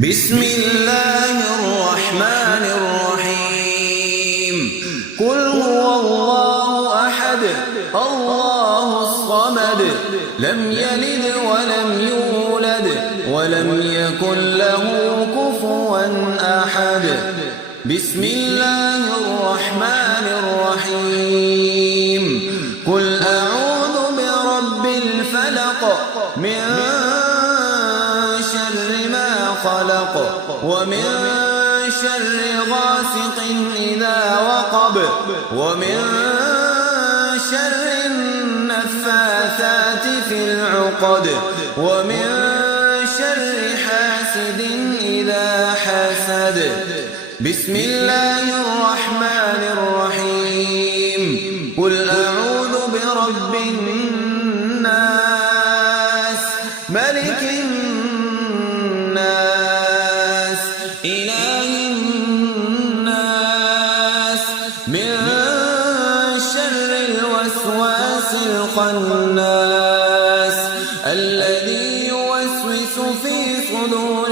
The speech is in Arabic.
بسم الله الرحمن الرحيم قل هو الله أحد الله الصمد لم يلد ولم يولد ولم يكن له كفوا أحد بسم الله الرحمن الرحيم قل أعوذ برب الفلق من شر ما خلق ومن شر غاسق إذا وقب ومن شر النفاثات في العقد ومن شر حاسد إذا حسد بسم الله الرحمن الرحيم قل أعوذ برب الناس ملك الناس إله الناس من شر الوسواس الخناس الذي يوسوس في صدور